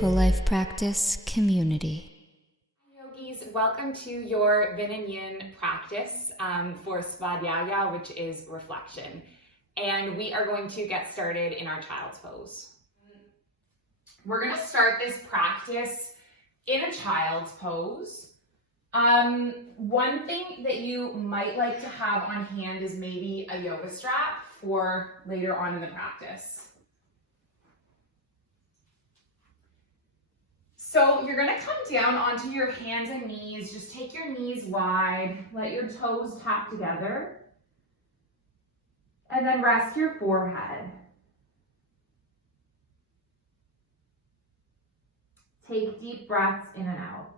Mindful Life Practice community. Yogis, welcome to your Vin Yin practice for SVADHYAYA, which is reflection. And we are going to get started in our child's pose. We're going to start this practice in a child's pose. One thing that you might like to have on hand is maybe a yoga strap for later on in the practice. So you're going to come down onto your hands and knees. Just take your knees wide, let your toes tap together, and then rest your forehead. Take deep breaths in and out.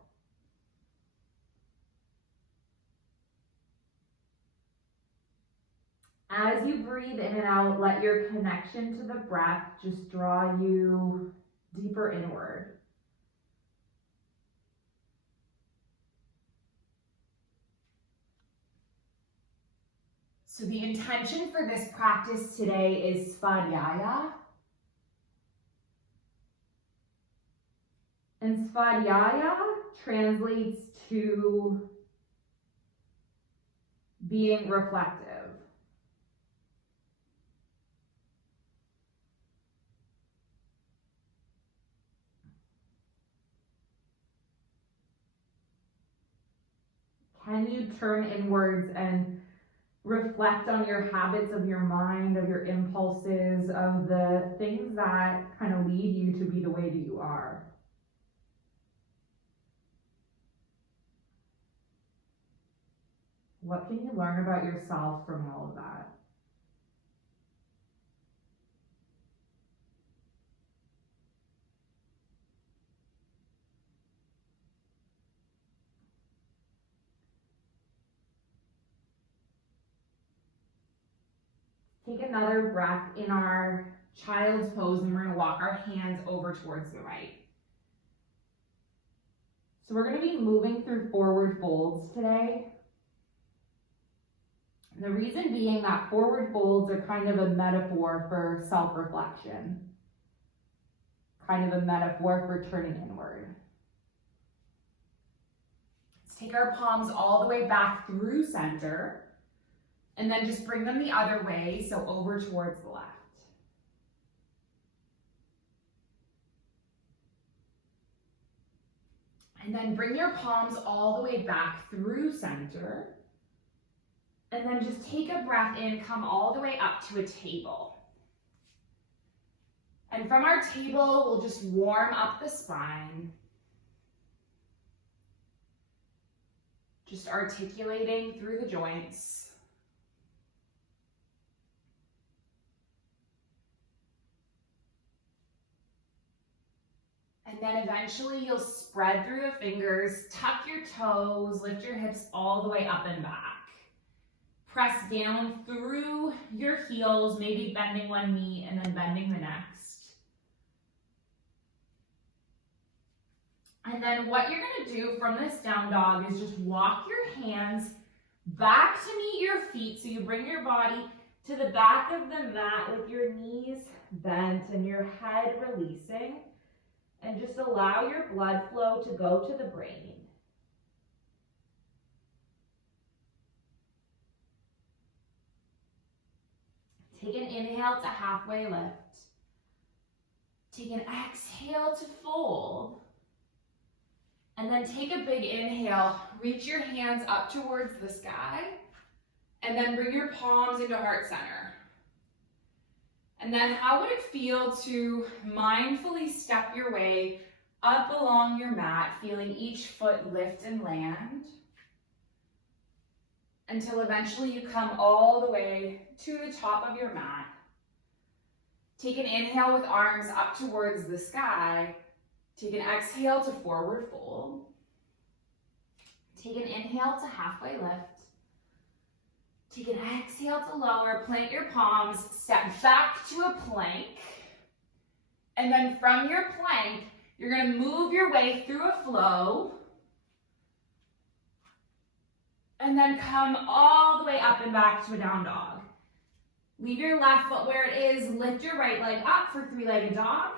As you breathe in and out, let your connection to the breath just draw you deeper inward. So the intention for this practice today is SVADHYAYA. And SVADHYAYA translates to being reflective. Can you turn inwards and reflect on your habits of your mind, of your impulses, of the things that kind of lead you to be the way that you are? What can you learn about yourself from all of that? Take another breath in our child's pose, and we're going to walk our hands over towards the right. So we're going to be moving through forward folds today. And the reason being that forward folds are kind of a metaphor for self-reflection, kind of a metaphor for turning inward. Let's take our palms all the way back through center. And then just bring them the other way, so over towards the left. And then bring your palms all the way back through center. And then just take a breath in, come all the way up to a table. And from our table, we'll just warm up the spine. Just articulating through the joints. And then eventually you'll spread through the fingers, tuck your toes, lift your hips all the way up and back. Press down through your heels, maybe bending one knee and then bending the next. And then what you're going to do from this down dog is just walk your hands back to meet your feet. So you bring your body to the back of the mat with your knees bent and your head releasing. And just allow your blood flow to go to the brain. Take an inhale to halfway lift. Take an exhale to fold. And then take a big inhale. Reach your hands up towards the sky. And then bring your palms into heart center. And then how would it feel to mindfully step your way up along your mat, feeling each foot lift and land, until eventually you come all the way to the top of your mat. Take an inhale with arms up towards the sky. Take an exhale to forward fold. Take an inhale to halfway lift. Take an exhale to lower, plant your palms, step back to a plank. And then from your plank, you're going to move your way through a flow. And then come all the way up and back to a down dog. Leave your left foot where it is, lift your right leg up for three-legged dog.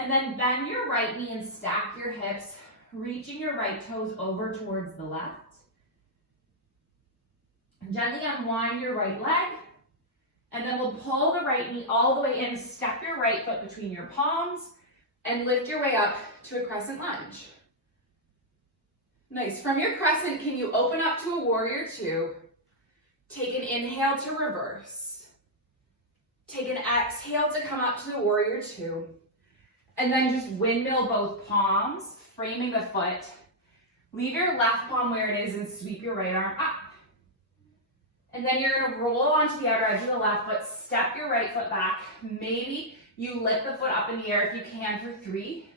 And then bend your right knee and stack your hips, reaching your right toes over towards the left. Gently unwind your right leg, and then we'll pull the right knee all the way in, step your right foot between your palms, and lift your way up to a crescent lunge. Nice. From your crescent, can you open up to a warrior two? Take an inhale to reverse. Take an exhale to come up to the warrior two. And then just windmill both palms, framing the foot. Leave your left palm where it is and sweep your right arm up. And then you're gonna roll onto the outer edge of the left foot, step your right foot back. Maybe you lift the foot up in the air if you can for 3,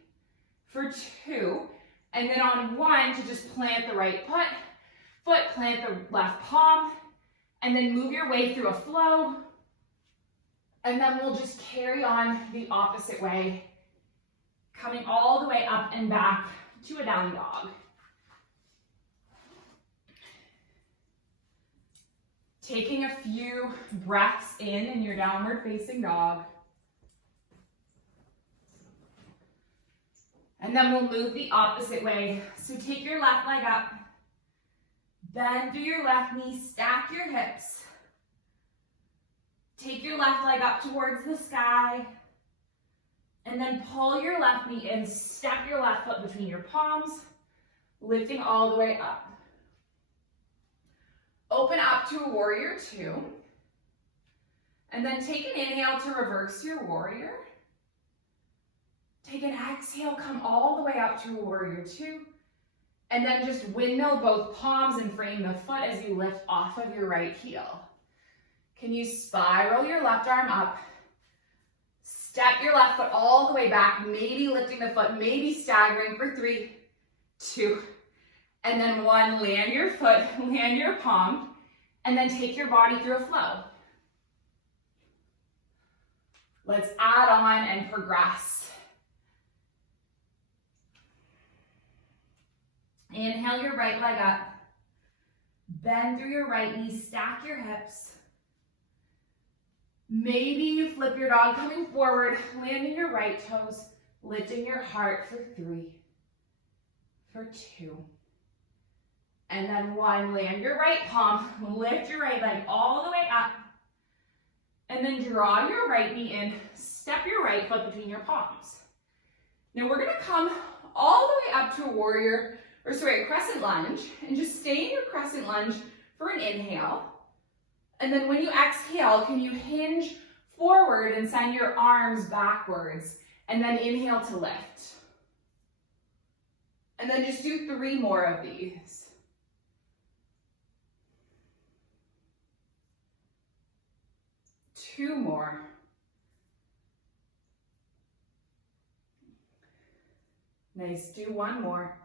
for 2, and then on 1 to just plant the right foot, plant the left palm, and then move your way through a flow. And then we'll just carry on the opposite way, coming all the way up and back to a down dog. Taking a few breaths in your downward facing dog. And then we'll move the opposite way. So take your left leg up, bend through your left knee, stack your hips. Take your left leg up towards the sky, and then pull your left knee in, step your left foot between your palms, lifting all the way up. Open up to a warrior two, and then take an inhale to reverse your warrior. Take an exhale, come all the way up to a warrior two, and then just windmill both palms and frame the foot as you lift off of your right heel. Can you spiral your left arm up, step your left foot all the way back, maybe lifting the foot, maybe staggering for 3, 2, and then 1, land your foot, land your palm, and then take your body through a flow. Let's add on and progress. Inhale your right leg up, bend through your right knee, stack your hips. Maybe you flip your dog coming forward, landing your right toes, lifting your heart for 3, for 2, and then 1, land your right palm, lift your right leg all the way up, and then draw your right knee in, step your right foot between your palms. Now we're gonna come all the way up to a crescent lunge, and just stay in your crescent lunge for an inhale. And then when you exhale, can you hinge forward and send your arms backwards, and then inhale to lift. And then just do 3 more of these. Two more. Nice, do 1 more.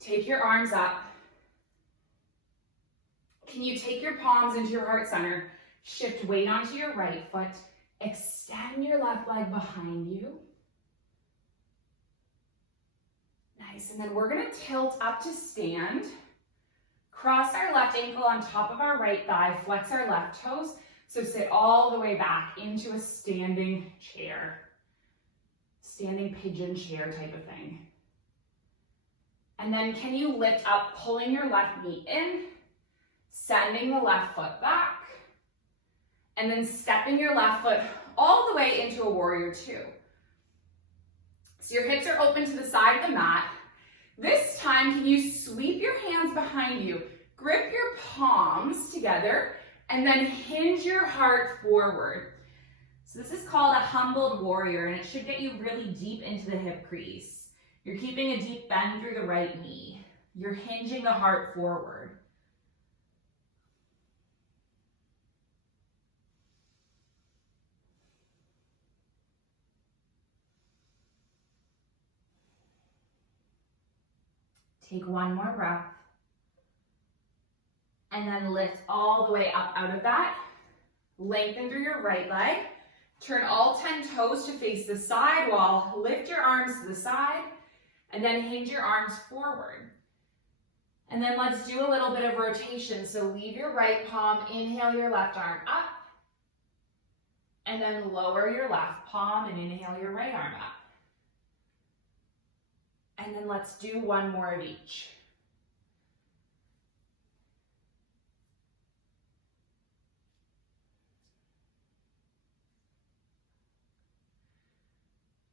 Take your arms up. Can you take your palms into your heart center? Shift weight onto your right foot. Extend your left leg behind you. Nice, and then we're gonna tilt up to stand. Cross our left ankle on top of our right thigh, flex our left toes. So sit all the way back into a standing chair. Standing pigeon chair type of thing. And then can you lift up, pulling your left knee in, sending the left foot back, and then stepping your left foot all the way into a warrior two. So your hips are open to the side of the mat. This time, can you sweep your hands behind you, grip your palms together, and then hinge your heart forward. So this is called a humbled warrior, and it should get you really deep into the hip crease. You're keeping a deep bend through the right knee. You're hinging the heart forward. Take 1 more breath. And then lift all the way up out of that. Lengthen through your right leg. Turn all 10 toes to face the side wall. Lift your arms to the side. And then hinge your arms forward. And then let's do a little bit of rotation. So leave your right palm, inhale your left arm up. And then lower your left palm and inhale your right arm up. And then let's do one more of each.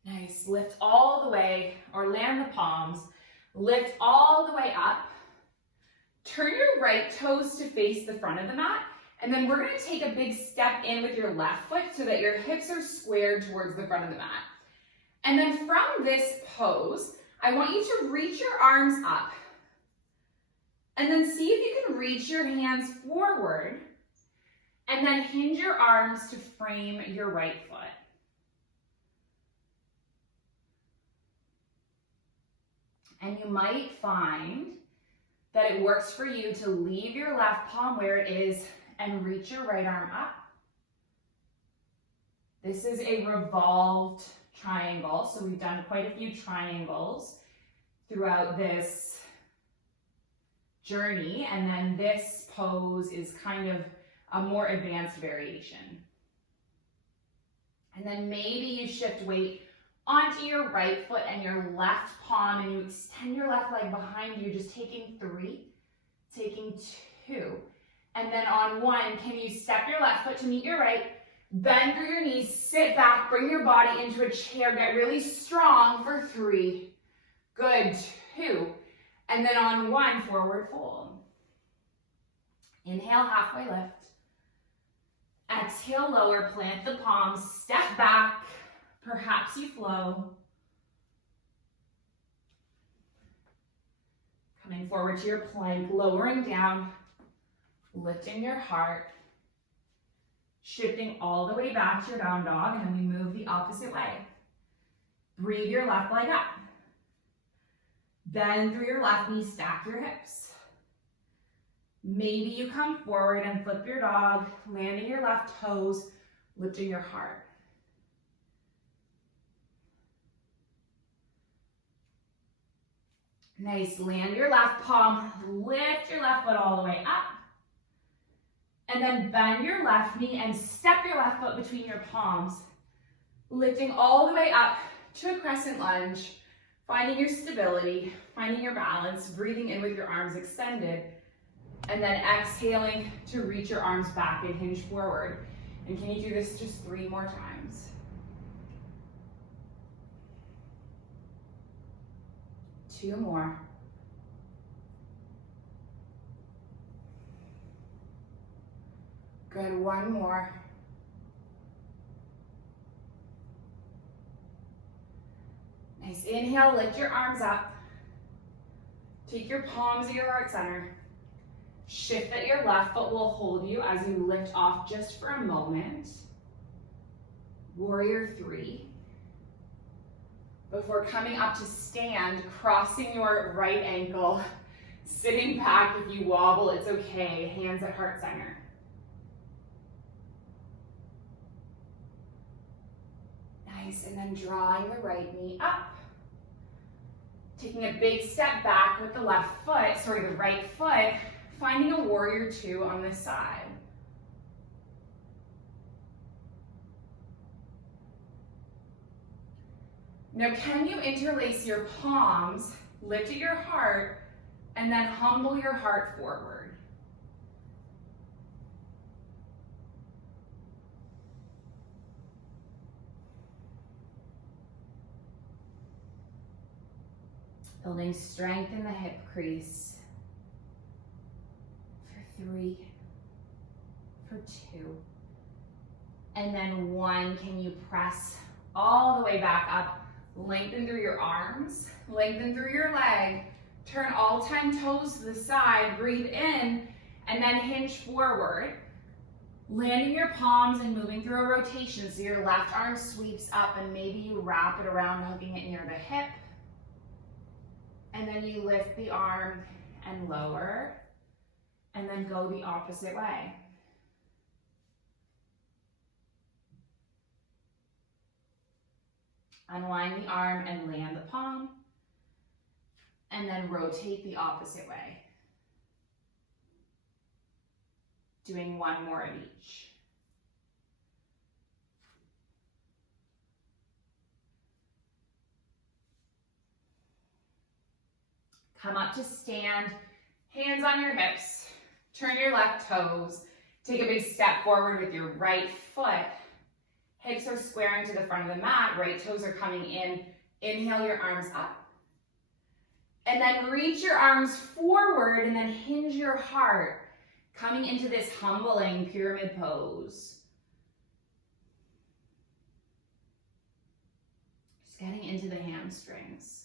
Nice, lift all the way, or land the palms, lift all the way up. Turn your right toes to face the front of the mat, and then we're gonna take a big step in with your left foot so that your hips are squared towards the front of the mat. And then from this pose, I want you to reach your arms up, and then see if you can reach your hands forward, and then hinge your arms to frame your right foot. And you might find that it works for you to leave your left palm where it is and reach your right arm up. This is a revolved triangle, so we've done quite a few triangles throughout this journey, and then this pose is kind of a more advanced variation. And then maybe you shift weight onto your right foot and your left palm, and you extend your left leg behind you, just taking 3, taking 2. And then on 1, can you step your left foot to meet your right, bend through your knees, sit back, bring your body into a chair, get really strong for 3. Good, 2. And then on 1, forward fold. Inhale, halfway lift. Exhale, lower, plant the palms, step back. Perhaps you flow. Coming forward to your plank, lowering down, lifting your heart, shifting all the way back to your down dog, and then we move the opposite way. Breathe your left leg up. Bend through your left knee, stack your hips. Maybe you come forward and flip your dog, landing your left toes, lifting your heart. Nice, land your left palm, lift your left foot all the way up. And then bend your left knee and step your left foot between your palms, lifting all the way up to a crescent lunge, finding your stability, finding your balance, breathing in with your arms extended, and then exhaling to reach your arms back and hinge forward. And can you do this just 3 more times? 2 more. Good, 1 more. Nice, inhale, lift your arms up. Take your palms to your heart center. Shift that your left foot will hold you as you lift off just for a moment. Warrior 3. Before coming up to stand, crossing your right ankle, sitting back. If you wobble, it's okay. Hands at heart center. Nice, and then drawing the right knee up. Taking a big step back with the right foot, finding a warrior 2 on this side. Now, can you interlace your palms, lift at your heart, and then humble your heart forward? Building strength in the hip crease. For 3, for 2. And then 1, can you press all the way back up? Lengthen through your arms, lengthen through your leg, turn all 10 toes to the side, breathe in, and then hinge forward, landing your palms and moving through a rotation. So your left arm sweeps up and maybe you wrap it around, hooking it near the hip. And then you lift the arm and lower, and then go the opposite way. Unwind the arm and land the palm, and then rotate the opposite way. Doing 1 more of each. Come up to stand, hands on your hips, turn your left toes, take a big step forward with your right foot. Hips are squaring to the front of the mat, right toes are coming in. Inhale your arms up. And then reach your arms forward and then hinge your heart, coming into this humbling pyramid pose. Just getting into the hamstrings.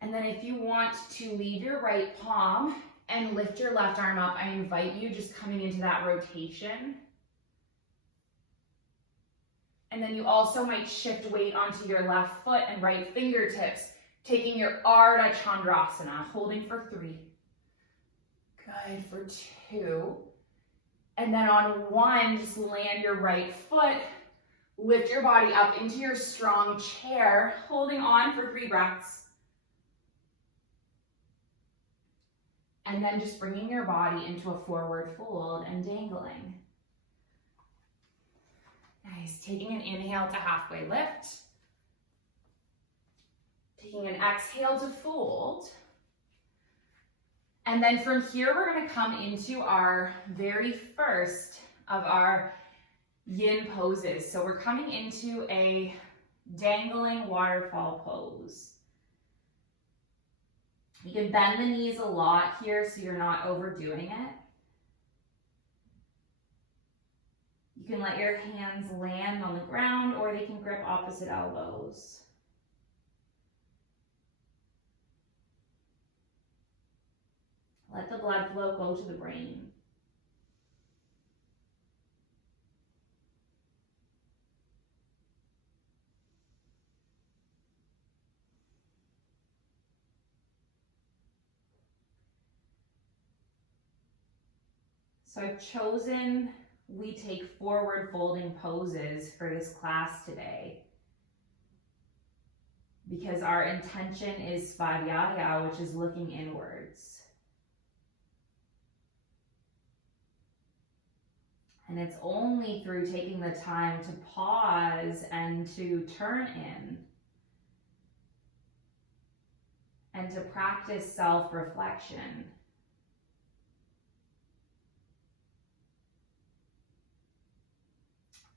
And then if you want to leave your right palm and lift your left arm up, I invite you just coming into that rotation. And then you also might shift weight onto your left foot and right fingertips, taking your Ardha Chandrasana, holding for 3. Good, for 2. And then on 1, just land your right foot, lift your body up into your strong chair, holding on for 3 breaths. And then just bringing your body into a forward fold and dangling. Nice, taking an inhale to halfway lift. Taking an exhale to fold. And then from here, we're gonna come into our very first of our yin poses. So we're coming into a dangling waterfall pose. You can bend the knees a lot here so you're not overdoing it. You can let your hands land on the ground or they can grip opposite elbows. Let the blood flow go to the brain. So I've chosen we take forward folding poses for this class today because our intention is SVADHYAYA, which is looking inwards. And it's only through taking the time to pause and to turn in and to practice self-reflection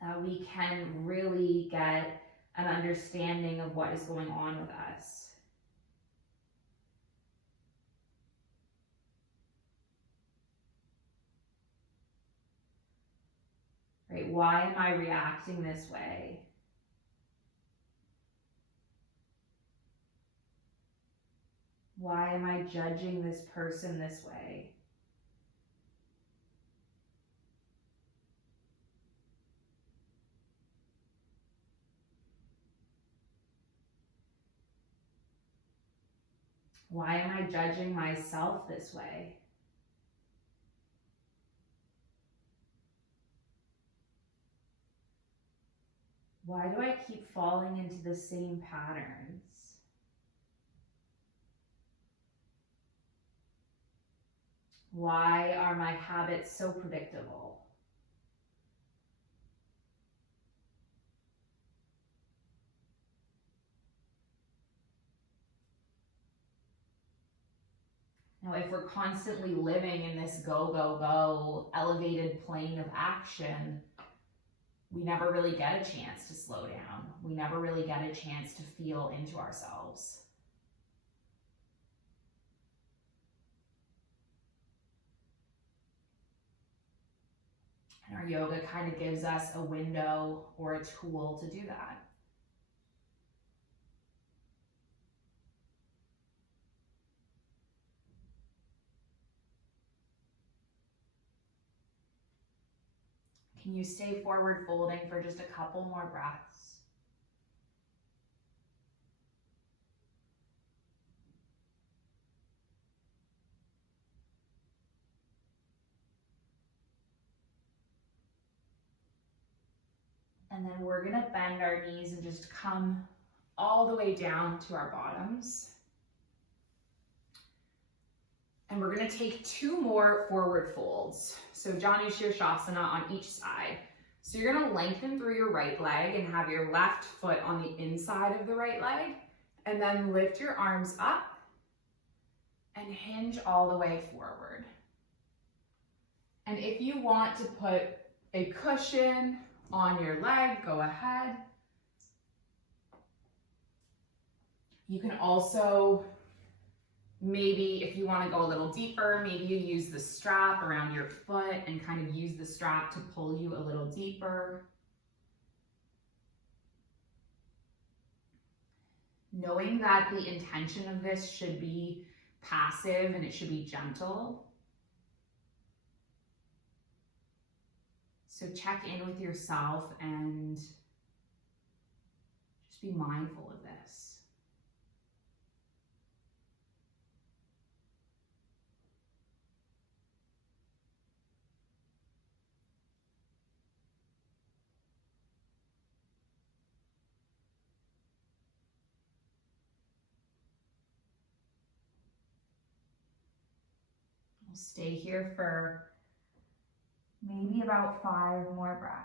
that we can really get an understanding of what is going on with us. Right? Why am I reacting this way? Why am I judging this person this way? Why am I judging myself this way? Why do I keep falling into the same patterns? Why are my habits so predictable? Now, if we're constantly living in this go, go, go, elevated plane of action, we never really get a chance to slow down. We never really get a chance to feel into ourselves. And our yoga kind of gives us a window or a tool to do that. Can you stay forward folding for just a couple more breaths? And then we're gonna bend our knees and just come all the way down to our bottoms. And we're gonna take 2 more forward folds. So Janu Shirshasana on each side. So you're gonna lengthen through your right leg and have your left foot on the inside of the right leg, and then lift your arms up and hinge all the way forward. And if you want to put a cushion on your leg, go ahead. You can also, maybe if you want to go a little deeper, maybe you use the strap around your foot and kind of use the strap to pull you a little deeper. Knowing that the intention of this should be passive and it should be gentle. So check in with yourself and just be mindful of this. We'll stay here for maybe about 5 more breaths.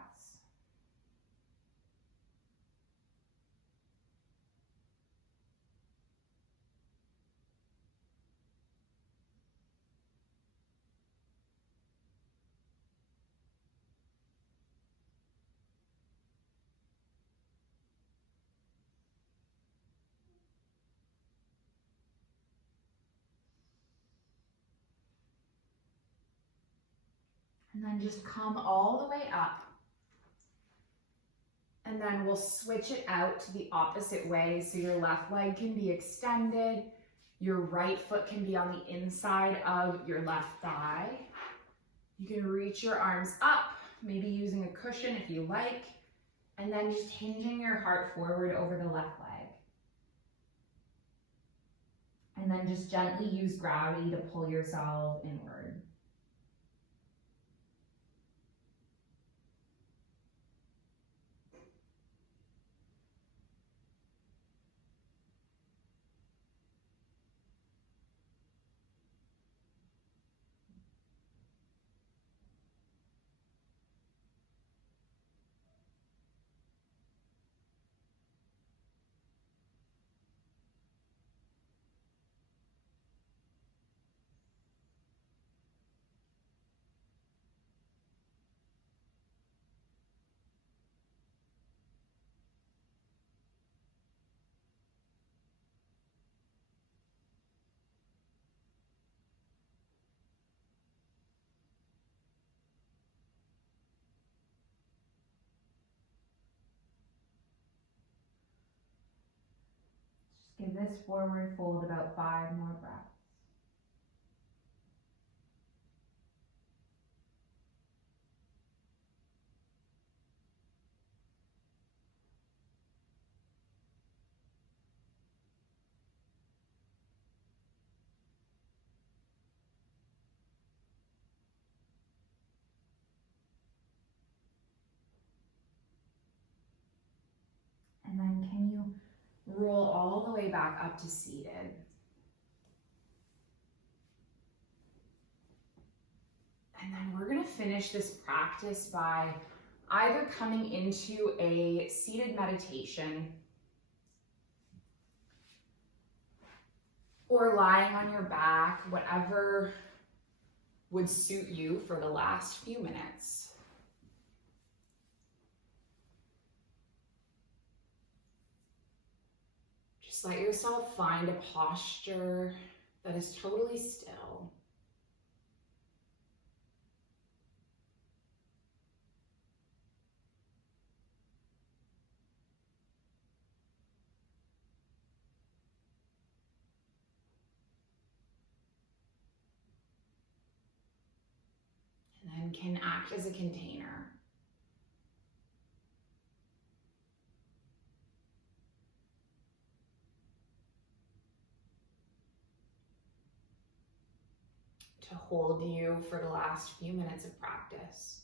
And then just come all the way up. And then we'll switch it out to the opposite way. So your left leg can be extended. Your right foot can be on the inside of your left thigh. You can reach your arms up, maybe using a cushion if you like. And then just hinging your heart forward over the left leg. And then just gently use gravity to pull yourself inward. Give this forward fold about 5 more breaths. And then can you roll all the way back up to seated? And then we're going to finish this practice by either coming into a seated meditation or lying on your back, whatever would suit you for the last few minutes. Just let yourself find a posture that is totally still. And then can act as a container. To hold you for the last few minutes of practice.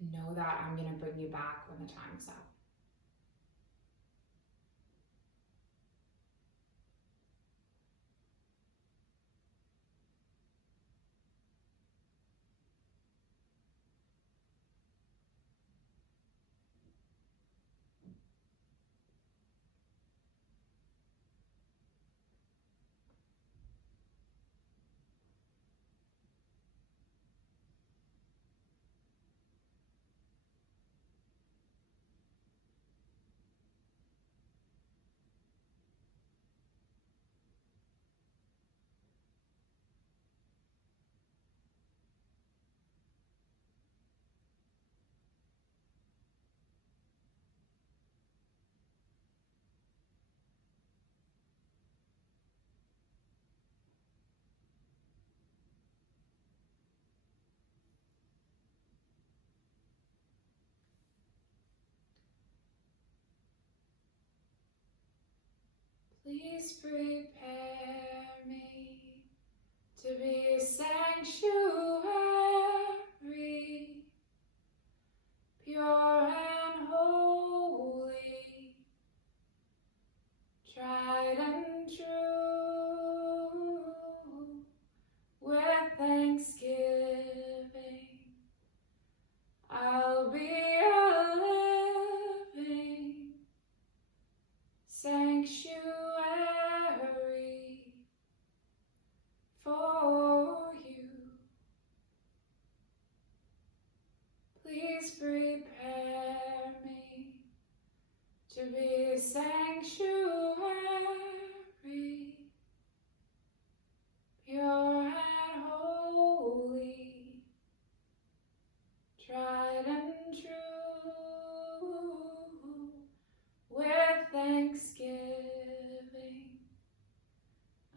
And know that I'm going to bring you back when the time's up. Please prepare me to be sanctuary, pure and holy, tried and true, with thanksgiving. I'll be a living sanctuary for you. Please prepare me to be sanctuary, pure and holy, tried and true, with thanksgiving.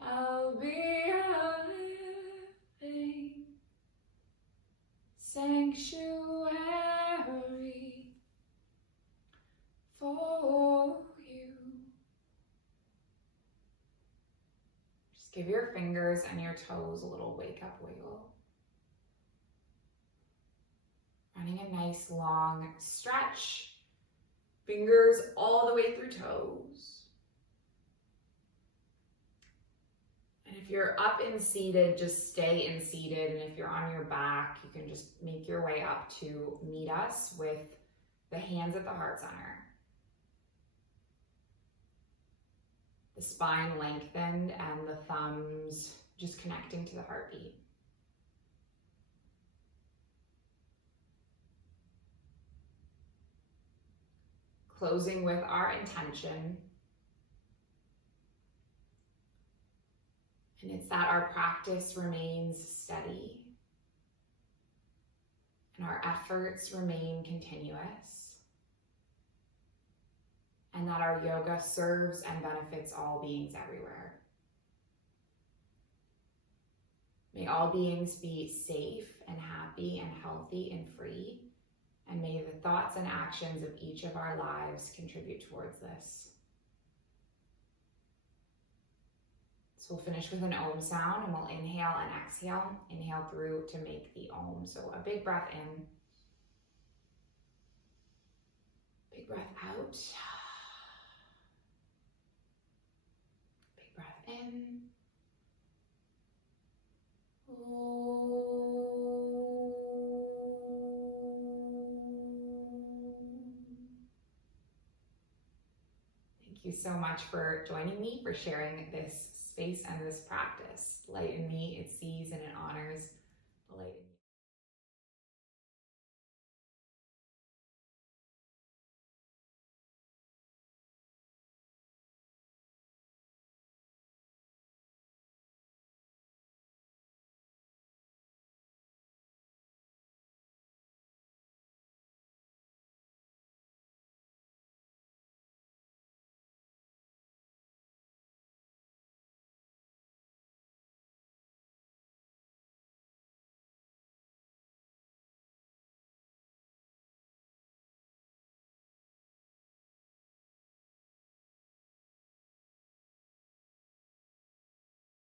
I'll be a living sanctuary for you. Just give your fingers and your toes a little wake up wiggle. Running a nice long stretch. Fingers all the way through toes. And if you're up and seated, just stay in seated. And if you're on your back, you can just make your way up to meet us with the hands at the heart center. The spine lengthened and the thumbs just connecting to the heartbeat. Closing with our intention. And it's that our practice remains steady and our efforts remain continuous, and that our yoga serves and benefits all beings everywhere. May all beings be safe and happy and healthy and free, and may the thoughts and actions of each of our lives contribute towards this. So we'll finish with an Om sound, and we'll inhale and exhale. Inhale through to make the Om. So a big breath in. Big breath out. Big breath in. Thank you so much for joining me, for sharing this space and this practice. The light in me, it sees and it honors the light in me.